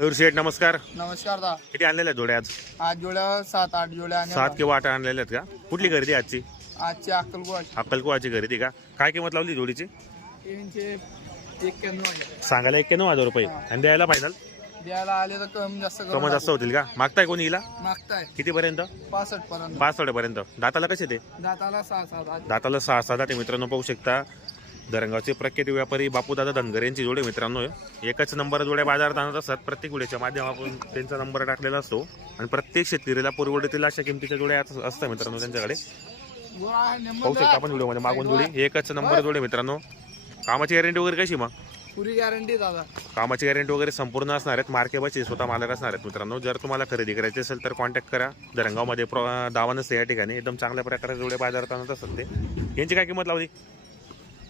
मयूर शेठ नमस्कार. नमस्कार दा. किती आणलेल्या जोड्या आज? आज जोड्या सात आठ जोड्या आणि सात किंवा आठ आणलेल्या आहेत का? कुठली खरेदी आहे आजची? आजची अक्कलकोट अक्कलकुवाची खरेदी का? काय किंमत लावली जोडीची? एक्क्याण्णव. सांगायला एक्क्याण्णव हजार रुपये. आणि द्यायला फायनल द्यायला आले तर कमी जास्त करून कमी जास्त होतील का? मागताय कोणी हिला? मागताय. कितीपर्यंत? पासष्ट पर्यंत पाच पर्यंत दाताला कसे ते? दाताला सहा सात आठ दाताला सहा सहा ते मित्रांनो पाहू शकता. दरंगावचे प्रख्यात व्यापारी बापूदादा धनगर यांची जोडे मित्रांनो एकच नंबर जोड्या बाजारात आणत असतात प्रत्येक वेळेच्या माध्यमातून त्यांचा नंबर टाकलेला असतो. आणि प्रत्येक शेतकरीला पुरवठीतील अशा किमतीच्या जोड्या असं- असतात मित्रांनो त्यांच्याकडे. पाहू शकता. आपण व्हिडिओमध्ये मागून जोडी. एकच नंबर जोडे मित्रांनो. कामाची गॅरंटी वगैरे कशी मग? पुरी गॅरंटी दादा. कामाची गॅरंटी वगैरे संपूर्ण असणार आहेत. मार्के बसचे स्वतः मालक असणार आहेत मित्रांनो. जर तुम्हाला खरेदी करायची असेल तर कॉन्टॅक्ट करा. दरंगावमध्ये प्रो दावा नसते या ठिकाणी. एकदम चांगल्या प्रकारे जोडे बाजारात आणत असतात ते. यांची काय किंमत लावली?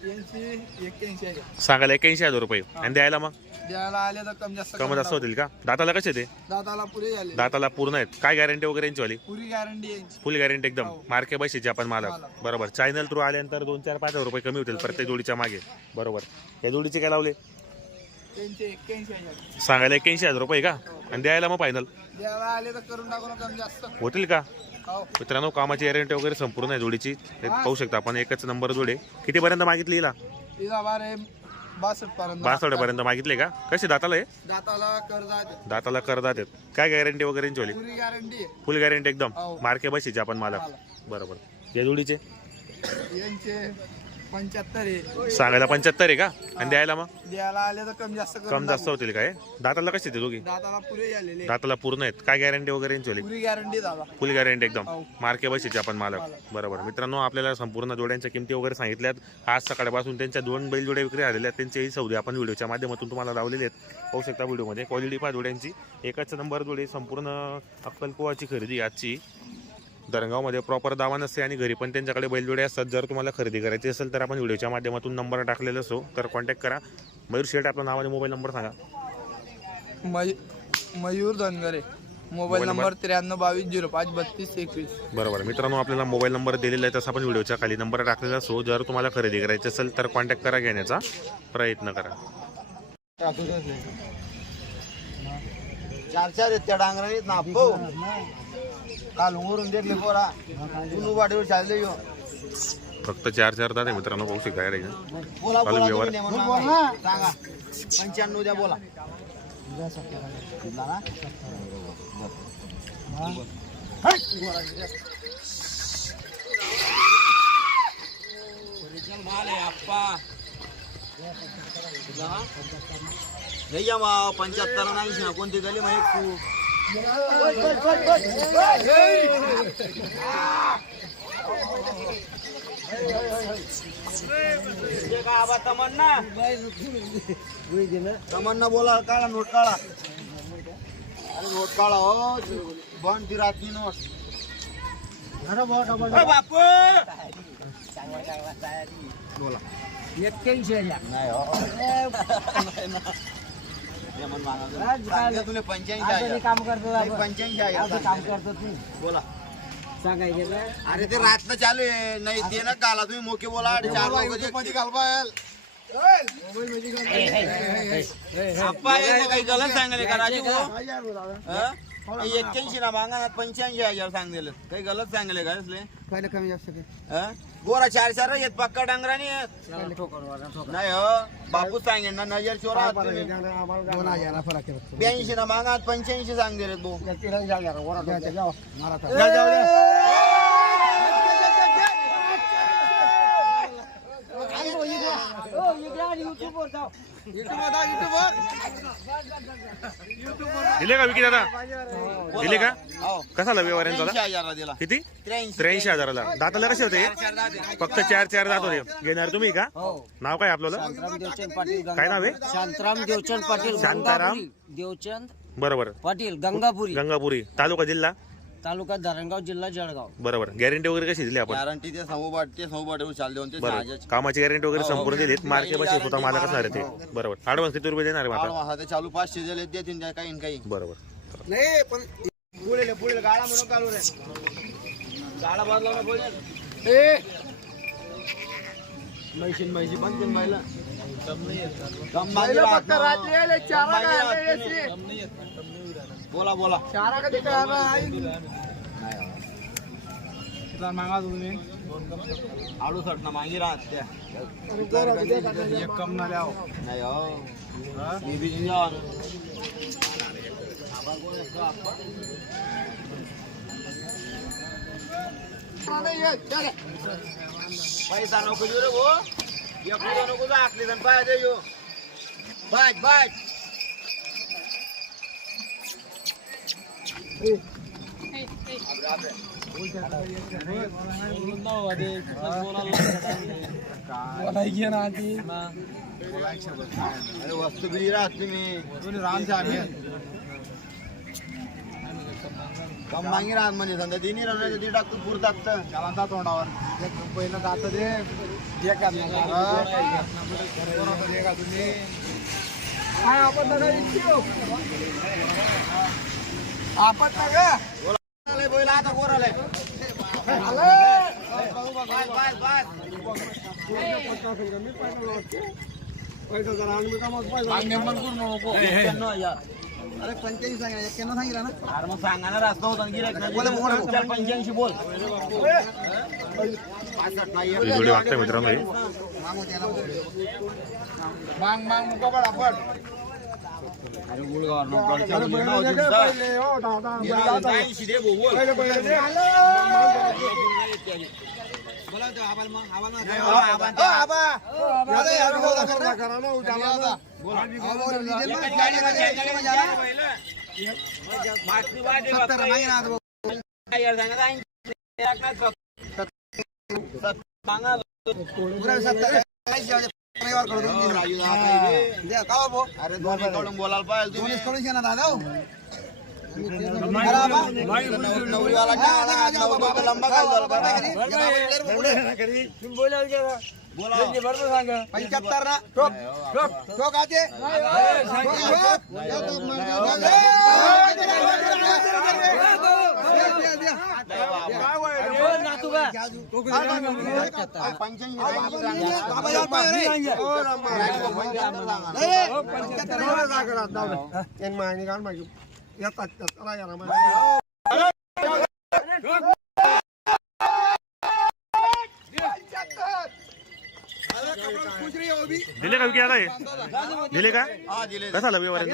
एक्क्याऐंशी सांगायला एक्याऐंशी हजार रुपये. आणि द्यायला मग? द्यायला आले तर कमी जास्त कमी करून जास्त होतील का? दाताला कसे ते. दाताला पुरी झाले. दाताला पूर्ण आहेत. काय गॅरंटी वगैरे यांची वाली? पुरी गॅरंटी फुल गॅरंटी एकदम. मार्के बशीचे आपण मालक. बरोबर. चॅनल थ्रू आल्यानंतर दोन चार पाच हजार रुपये कमी होतील प्रत्येक जोडीच्या मागे. बरोबर. या जोडीचे काय लावले? एक्क्याऐंशी सांगायला एक्याऐंशी हजार रुपये का? आणि द्यायला मग फायनल द्यायला आले तर करून टाकू ना कमी जास्त. होतील का? हो मित्रांनो कामाची गॅरंटी वगैरे संपूर्ण आहे जोडीची. हे पाहू शकता आपण एकच नंबर जोडे. कितीपर्यंत मागितली हिला? बासष्ट पर्यंत मागितले का? कसे दाताला आहे? दाताला कर्जात दाताला करदात आहेत. काय गॅरंटी वगैरे यांची वाली? पुरी गॅरंटी फुल गॅरंटी एकदम. हो. मार्के बशीचे आपण मालक. बरोबर. या जोडीचे? यांचे पंच्याहत्तर आहे. सांगायला पंच्याहत्तर आहे का? आणि द्यायला मग? द्यायला आले तर कमी जास्त करून कम जास्त टाकू. होतील काय? दाताला कसे ते दोघी? दाताला पुरे दाताला पूर्ण आहेत. काय गॅरंटी वगैरे यांची वाली? पुरी गॅरंटी दादा. फुल गॅरंटी एकदम. हो. मार्के बशीचे आपण मालक. बरोबर. मित्रांनो आपल्याला संपूर्ण जोड्यांच्या किमती वगैरे सांगितल्यात. आज सकाळपासून त्यांच्या दोन बैल जोड्या विक्री झालेल्या आहेत. त्यांचेही सौदे आपण व्हिडिओच्या माध्यमातून तुम्हाला लावलेले आहेत. पाहू शकता व्हिडिओमध्ये. क्वालिटी पहा जोड्यांची. एकाच नंबर जोडी संपूर्ण अक्कलकुवाची खरेदी आजची. दरंगावमध्ये प्रॉपर दावा नसते आणि घरी पण त्यांच्याकडे बैलजोडे असतात. जर तुम्हाला खरेदी करायची असेल तर आपण व्हिडिओच्या माध्यमातून नंबर टाकलेला असो तर कॉन्टॅक्ट करा. मयूर शेठ आपलं नाव आणि मोबाईल नंबर सांगा. मय- मयूर धनगरे. मोबाईल नंबर त्र्याण्णव बावीस झिरो पाच बत्तीस एकवीस. बरोबर. मित्रांनो आपल्याला मोबाईल नंबर दिलेला आहे तसा आपण व्हिडिओच्या खाली नंबर टाकलेला असो. जर तुम्हाला खरेदी करायची असेल तर कॉन्टॅक्ट करा घेण्याचा प्रयत्न करा. चार चार आहेत त्या डांगरात ना हो काल उमरून देखले पोरा तू वाटेवर चालले यो फक्त चार चार आहे मित्रांनो पाहू शकता या ठिकाणी. बोला बोला व्यवहार. सांगा पंच्याण्णव द्या बोला दिला ना पंच्याहत्तर ऐंशी ना कोणती गली माहिती तू ते का आबा तमन्ना तमन्ना बोला काढा नोट काढा अरे नोट काढा हो बंद ती रात्री नोट अरे बापू पंच्याऐंशी. बोला. अरे ते रातनं चालू आहे. नाही ते ना काला तुम्ही मोके बोला चार आप्पा, हे काही गलत सांगले का राजू एक्क्याऐंशी ना मागा पंच्याऐंशी हजार सांगले काही गलत सांगले का असले? पहिले कमी जास्त? गोरा चार चार येत पक्का डांगराने. येत नाही हो बापू सांगेन ना नजर चोरा आहात तुम्ही. दोन हजार फरक आहे दिले का विकी दादा? दिले का? हो. कसा व्यवहार यांचा दादा? हजारला दिला. किती? त्र्याऐंशी. हजाराला दाताला कसे होते. फक्त चार चार दात होते. घेणार तुम्ही का? नाव काय आपल्याला काय नाव आहे? शांतराम देवचंद पाटील शांताराम गंगापुरी. देवचंद बरोबर. पाटील गंगापुरी. गंगापुरी. तालुका जिल्हा? तालुका धरणगाव जिल्हा जळगाव. बरोबर. गॅरंटी वगैरे कशी दिली आपण? गॅरंटी ते सव्वा बाट ते सव्वा बाटेवर चाल देऊन ते बरोबर. सहाजाचे. कामाची गॅरंटी वगैरे संपूर्ण दिलीत. मार्के बशी स्वतः मालक असणार आहे हो. ते? बरोबर. ऍडव्हान्स किती रुपये देणार आहे चालू पाचशे दिले देतील त्या काही न काही. बरोबर. नाही पण पुढे पुढे गाळा म्हणून काढू रे. गाळा बाजला ना बोल. ए! म्हैशी पण ते महिला कम मागे राहत फक्त रात्री मागे आले. यायचे. बोला बोला. चारा कधी कळणार आहे? आडू सट ना मागे राहत त्या. नाही हो. मी बी जाऊन. नाही चारा. पैसा नको देऊ रे भो एक नको आखली जण पाय दे यो. बाज बाज. अरे वस्तू बिली राहत तुम्ही कम मागे राहत म्हणजे समजा तिन्ही राहणार ती टाकतो पूर टाकतं तोंडावर पहिलं जातं ते हे करणार. काय आपण नका इच्छू? आपण नका. आले बैल आता कोण आले आलं. बाज बाज बाज एक्क्याण्णव हजार. अरे पंच्याऐंशी सांगा एक्क्याण्णव सांगितलं ना अरे मग सांगा ना रास्ता होता ना गिऱ्हाईक नाही. चार पंच्याऐंशी बोल पासष्ट नाही ही जोडी वागताय मित्रांनो ही. मागू त्याला बोल. मांग मांग मुकाबळ आपण सत्तर सांगा. अरे दोन्ही कडून बोलायला पाहिजे तुम्ही. नवरीवाला घ्या, नवरीवाला लंबा काय झाला बोला. पंच्याहत्तर ना ठोक ठोक ठोक आते दिले का विकी आता दिले का? कसा आला व्यवहार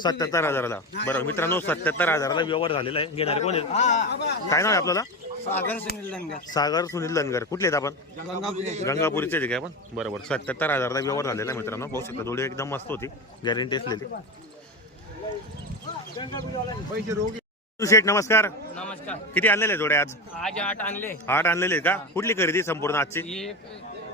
सत्याहत्तर हजाराला. बरं मित्रांनो सत्याहत्तर हजाराला व्यवहार झालेला आहे. घेणारे कोण काय नाव आहे आपल्याला? सागर सुनील लंगर सागर सुनील धनगर. कुठले आहेत आपण? गंगापुरीचे आहे काय आपण? बरोबर. सत्याहत्तर हजारला व्यवहार झालेला आहे मित्रांनो. पाहू शकता जोडी एकदम मस्त होती. गॅरंटी असलेली. शेठ नमस्कार. नमस्कार. किती आणलेले जोडे आज? आज आठ आणले. आठ आणलेले आहेत का? कुठली खरेदी संपूर्ण आजची? ही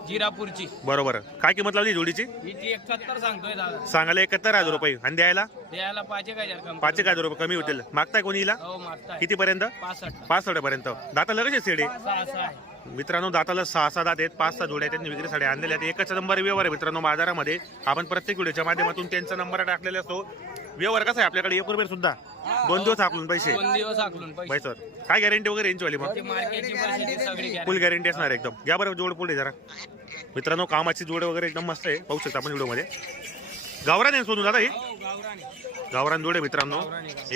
जिरापूरची. बरोबर. काय किंमत लावली जोडीची? एकाहत्तर सांगतोय दादा. सांगायला एकाहत्तर हजार रुपये. आणि द्यायला? द्यायला पाच एक हजार कमी पाच एक हजार रुपये कमी होतील. मागताय कोणी हिला? हो मागताय. किती पर्यंत पासष्ट पाच पर्यंत. दाता लगेच सेडे सहा सहा आहे. मित्रांनो दाताला सहा सहा दात आहेत. पाच सहा जोड्या त्यांनी विक्रीसाठी आणलेल्या आहेत. एकच नंबर व्यवहार आहे मित्रांनो बाजारामध्ये. आपण प्रत्येक व्हिडिओच्या माध्यमातून त्यांचा नंबर टाकलेला असतो. व्यवहार कसा आहे आपल्याकडे? एक रुपये सुद्धा. दोन दिवस पैसे. दोन दिवस आकलून पैसे. पैसे काय गॅरंटी वगैरे यांची वाली मग? सगळी फुल गॅरंटी असणार आहे एकदम. या बरं जोड पुढे जरा. मित्रांनो कामाची जोड वगैरे एकदम मस्त आहे. पाहू शकता आपण व्हिडिओमध्ये. गावरान आहे सोनू दादा ही? गावरान जोडे मित्रांनो.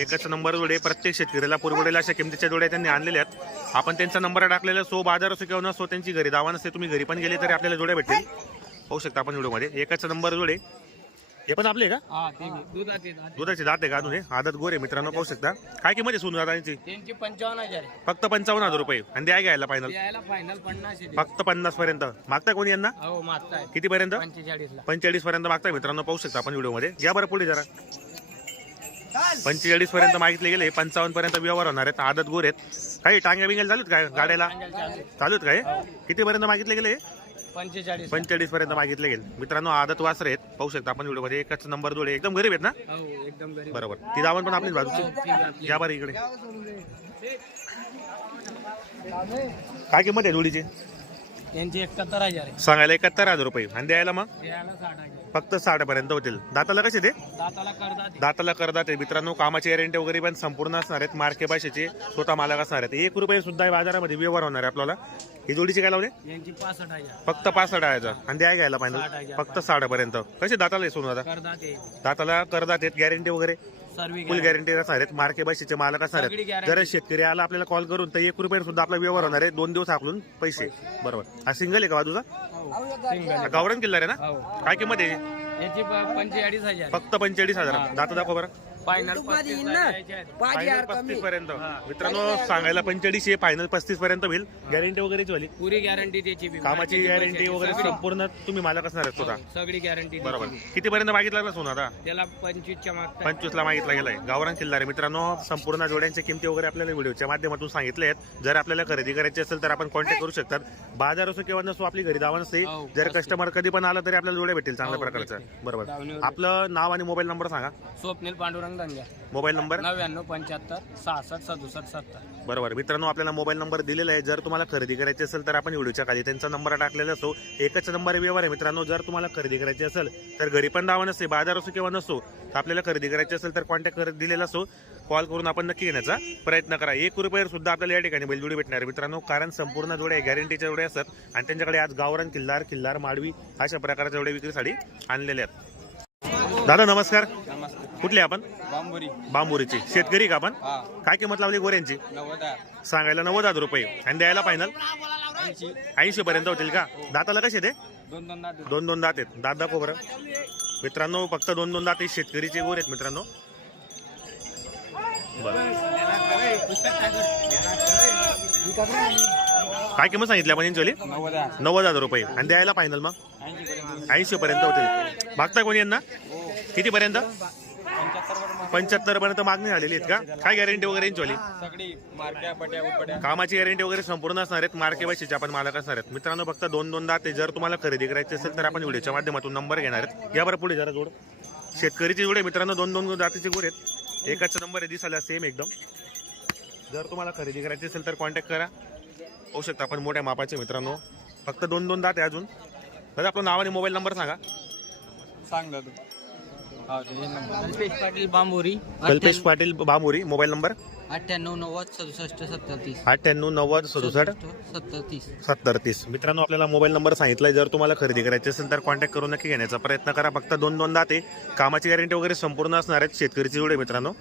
एकच नंबर जोडे प्रत्येक शेतकऱ्याला पुरवडेला अशा किमतीच्या जोड्या त्यांनी आणलेल्या आहेत. आपण त्यांचा नंबर टाकलेला सो बाजार असो किंवा नसो त्यांची घरी दावा नसते तुम्ही घरी पण गेले तरी आपल्याला जोड्या भेटतील. पाहू शकता आपण व्हिडिओमध्ये. एकच नंबर जोडे हे पण आपले आहे का? हा ते बी. दुधाचे दात. दुधाचे दात आहे का अजून हे? आदत गोरे मित्रांनो पाहू शकता. काय किंमत आहे सोनू दादांची त्यांची पंचावन्न हजार आहे. फक्त पंचावन्न हजार रुपये. आणि द्या घ्यायला फायनल द्यायला फायनल पन्नास फक्त पन्नास पर्यंत. मागता कोणी यांना? हो मागताय. किती पर्यंत पंचेचाळीस ला. पंचेचाळीस पर्यंत मागताय मित्रांनो पाहू शकता आपण व्हिडिओमध्ये या बरं पुढे जरा. पंचेचाळीस पर्यंत मागितले गेले पंचावन्न पर्यंत व्यवहार होणार आहेत. आदत गोर आहेत. काही टांग्या बिंग्या चालूत काय गाड्याला? चालूत. काय किती पर्यंत मागितले गेले? पंचेचाळीस. पंचेचाळीस पर्यंत मागितले गेले. मित्रांनो आदत वासर आहेत. पाहू शकता आपण व्हिडिओमध्ये एकच नंबर जोडे. एकदम गरीब आहेत ना? हो एकदम गरीब. बरोबर. ती दावण पण आपलीच बाजूची. या बरं इकडे. काय किंमत आहे जोडीची? त्यांची एकाहत्तर हजार आहे. सांगायला एकाहत्तर हजार रुपये. आणि द्यायला मग? द्यायला साठ हजार. फक्त साठ पर्यंत होतील. दाताला कसे ते? दाताला करदात आहे मित्रांनो कामाची गॅरंटी वगैरे पण संपूर्ण असणार आहेत. मार्के भाषेचे स्वतः मालक असणार आहेत. एक रुपये सुद्धा या बाजारामध्ये व्यवहार होणार आहे आपल्याला. ही जोडीची काय लावले? फक्त पासष्ट आहे आणि द्या घ्यायला पाहिजे. फक्त साठ पर्यंत कसे दाताला सोनू ते दाताला करदात आहेत गॅरंटी वगैरे? फुल गॅरंटी असणार आहेत. मार्के भाषेचे मालक असणार सगळी आहेत guarantee. जर शेतकरी आला आपल्याला कॉल करून तर एक रुपये सुद्धा आपला व्यवहार होणार आहे. दोन दिवस आकलून पैसे. बरोबर. हा सिंगल आहे का तुझा? सिंगल गावरण किल्ला आहे ना? हो. काय किंमत आहे? याची पंचेचाळीस हजार फक्त पंचेचाळीस हजार. दाता दाखव बरं. फायनल पस्तीस. फायनल पर्यंत मित्रांनो सांगायला पंचेचाळीस आहे फायनल पस्तीस पर्यंत होईल गॅरंटी वगैरेची वाली पुरी गॅरंटी त्याची बी. कामाची मार्केटची गॅरंटी पैशाची वगैरे. संपूर्ण तुम्ही मालक असणार आहेत स्वतः. सगळी गॅरंटी बरोबर. किती पर्यंत मागितला ना सोना आता? त्याला पंचवीसच्या मागता पंचवीस ला मागितला गेलाय. गावरान किल्लारे मित्रांनो संपूर्ण जोड्यांच्या किमती वगैरे आपल्याला व्हिडिओच्या माध्यमातून सांगितले आहेत. जर आपल्याला खरेदी करायची असेल तर आपण कॉन्टॅक्ट करू शकतात. बाजार असो किंवा नसो आपली घरी दावा नसते हो, जर असते. कस्टमर कधी पण आला तरी आपल्याला जोड्या भेटेल चांगल्या हो, प्रकारचं. बरोबर. आपलं नाव आणि मोबाईल नंबर सांगा. Swapnil Pandurang mobile number? नव्याण्णव पंच्याहत्तर सहासष्ट सदुसष्ट सत्तर. बरोबर. मित्रांनो आपल्याला मोबाईल नंबर दिलेला आहे. जर तुम्हाला खरेदी करायची असेल तर आपण व्हिडिओच्या खाली त्यांचा नंबर टाकलेला असतो एकच नंबर व्यवहार आहे मित्रांनो जर तुम्हाला खरेदी करायची असेल तर घरी पण दावा नसते बाजार असो किंवा नसतो तर आपल्याला खरेदी करायची असेल तर कॉन्टॅक्ट करत दिलेला असतो कॉल करून आपण नक्की घेण्याचा प्रयत्न करा. एक रुपयावर सुद्धा आपल्याला या ठिकाणी बैलजोडी भेटणार आहे मित्रांनो कारण संपूर्ण जोड्या गॅरंटीच्या जोड्या असतात. आणि त्यांच्याकडे आज गावरान किल्लार किल्लार माडवी अशा प्रकारच्या जोड्या विक्रीसाठी आणलेल्या आहेत. दादा नमस्कार. कुठले आपण? बांबुरी. बांबुरीची. शेतकरी का आपण? हा. काय किंमत लावली गोऱ्यांची? नव्वद सांगायला नव्वद हजार रुपये. आणि द्यायला फायनल ऐंशी. पर्यंत होतील का? दाताला कसे ते? दोन दोन दात. दोन दोन दात आहेत. दात दाखव बरं. मित्रांनो फक्त दोन दोन दात आहेत शेतकरीचे गोर आहेत मित्रांनो. बरं. काय किंमत सांगितली आपण यांची नव्वद नव्वद हजार रुपये. आणि द्यायला फायनल मग? ऐंशी पर्यंत. होतील. मागता कोणी यांना? किती पर्यंत पंच्याहत्तर पर्यंत मागणी झालेली आहेत का? काय गॅरंटी वगैरे यांची वाली? सगळी मारक्या पट्या उपट्या. कामाची गॅरंटी वगैरे संपूर्ण असणार आहेत. मार्के बशीचे आपण मालक असणार आहेत. मित्रांनो फक्त दोन दोन दात आहे. जर तुम्हाला खरेदी करायची असेल तर आपण व्हिडिओच्या माध्यमातून नंबर घेणार आहेत. या बरं पुढे जरा जोड. शेतकरीचे जोडे मित्रांनो दोन दोन दातीचे गोड आहेत. एकाच नंबर आहे दिसायला सेम एकदम. जर तुम्हाला खरेदी करायची असेल तर कॉन्टॅक्ट करा. होऊ शकता आपण मोठ्या मापाचे मित्रांनो. फक्त दोन दोन दात आहे अजून. दादा आपलं नाव आणि मोबाईल नंबर सांगा. सांग तू कल्पेश पाटील बांबोरी कल्पेश पाटील बांबोरी मोबाईल नंबर? अठ्ठ्याण्णव नव्वद सदुसष्ट सत्तर तीस अठ्ठ्याण्णव नव्वद सदुसष्ट? सत्तर तीस सत्तर तीस मित्रांनो आपल्याला मोबाईल नंबर सांगितलाय. जर तुम्हाला खरेदी करायची असेल तर कॉन्टॅक्ट करून नक्की घेण्याचा प्रयत्न करा. फक्त दोन दोन दाते. कामाची गॅरंटी वगैरे संपूर्ण असणार आहेत. शेतकरीची जोडे मित्रांनो.